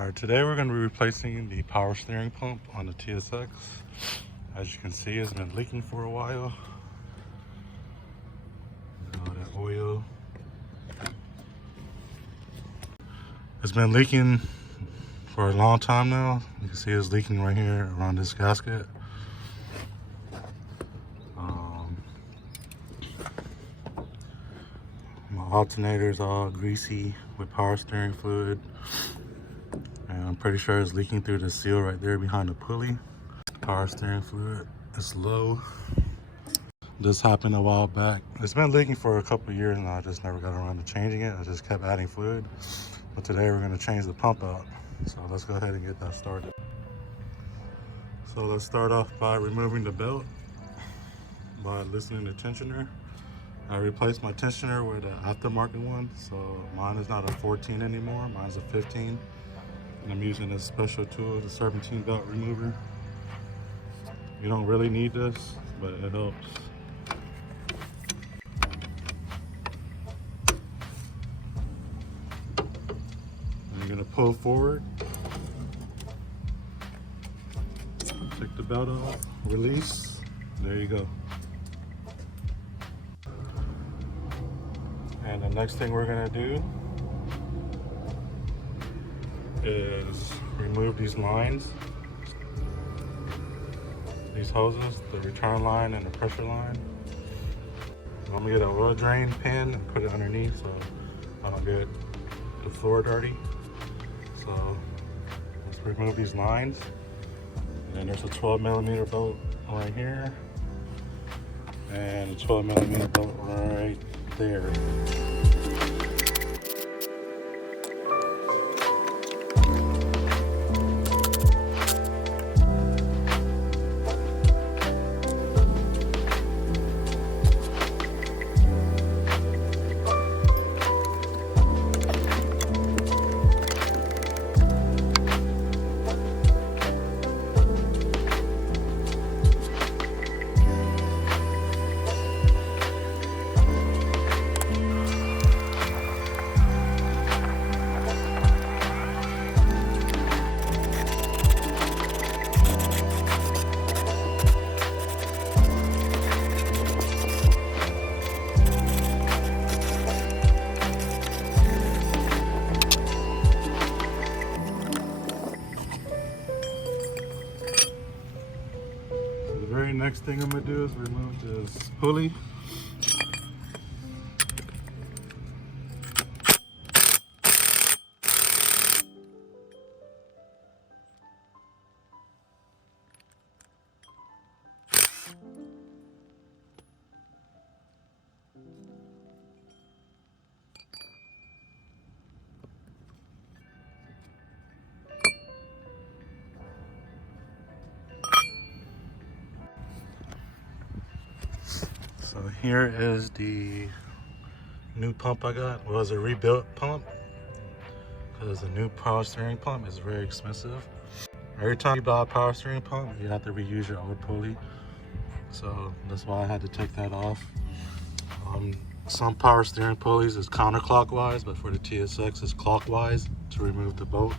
Alright, today we're going to be replacing the power steering pump on the TSX. As you can see, it's been leaking for a while. All that oil. It's been leaking for a long time now. You can see it's leaking right here around this gasket. My alternator is all greasy with power steering fluid. And I'm pretty sure it's leaking through the seal right there behind the pulley. Power steering fluid is low. This happened a while back. It's been leaking for a couple of years now. I just never got around to changing it. I just kept adding fluid. But today we're going to change the pump out. So let's go ahead and get that started. So let's start off by removing the belt by loosening the tensioner. I replaced my tensioner with an aftermarket one. So mine is not a 14 anymore. Mine's a 15. And I'm using this special tool, the serpentine belt remover. You don't really need this, but it helps. And you're gonna pull forward, take the belt off, release, there you go. And the next thing we're gonna do is remove these lines, these hoses, the return line and the pressure line. I'm gonna get an oil drain pin and put it underneath so I don't get the floor dirty. So let's remove these lines. And then there's a 12mm bolt right here and a 12mm bolt right there. Next thing I'm gonna do is remove this pulley. So here is the new pump I got. Well, it's a rebuilt pump because the new power steering pump is very expensive. Every time you buy a power steering pump, you have to reuse your old pulley. So that's why I had to take that off. Some power steering pulleys is counterclockwise, but for the TSX it's clockwise to remove the bolt.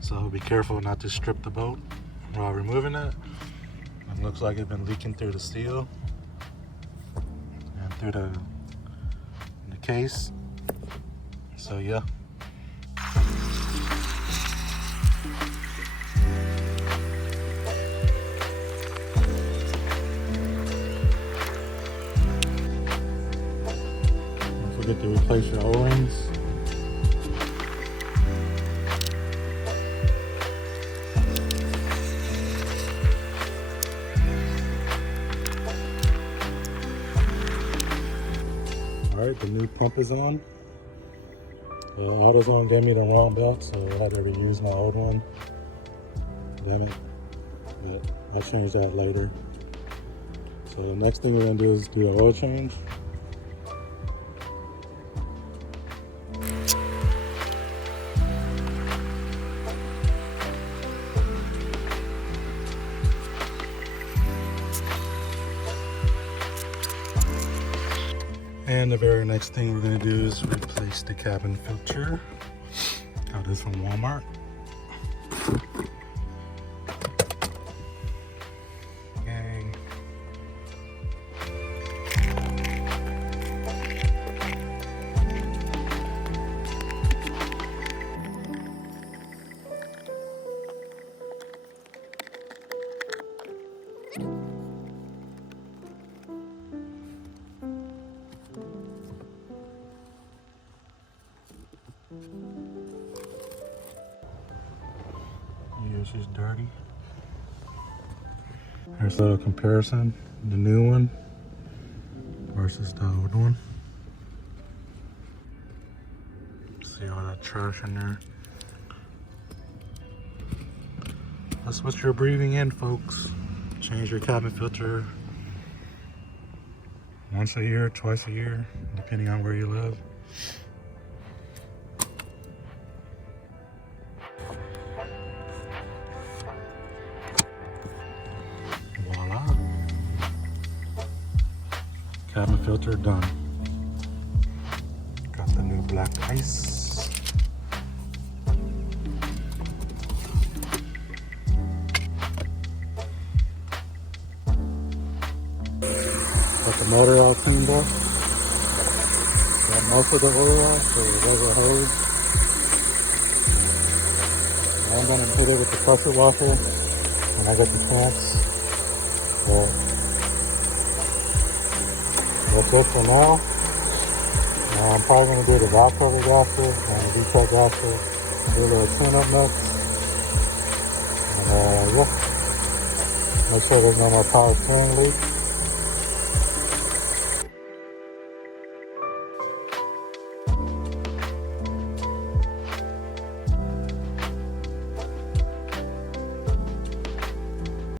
So be careful not to strip the bolt while removing it. It looks like it's been leaking through the steel. Through the case. So yeah. Don't forget to replace your O-rings. Alright, the new pump is on. The AutoZone gave me the wrong belt, so I had to reuse my old one. Damn it. But I'll change that later. So the next thing we're going to do is do the oil change. And the very next thing we're going to do is replace the cabin filter. Got this from Walmart. Yay. Yeah, she's dirty. Here's a comparison, the new one versus the old one. See all that trash in there. That's what you're breathing in, folks. Change your cabin filter once a year, twice a year, depending on where you live. Voila. Cabin filter done. Got the new black ice. Got the motor all cleaned up. Got most of the oil off, so there's a hose. I'm gonna hit it with the pressure washer when I get the clamps. So that's it for now. I'm probably gonna do the valve cover gasket and the detail gasket, do a little tune-up next. And yeah, make sure there's no more power steering leaks.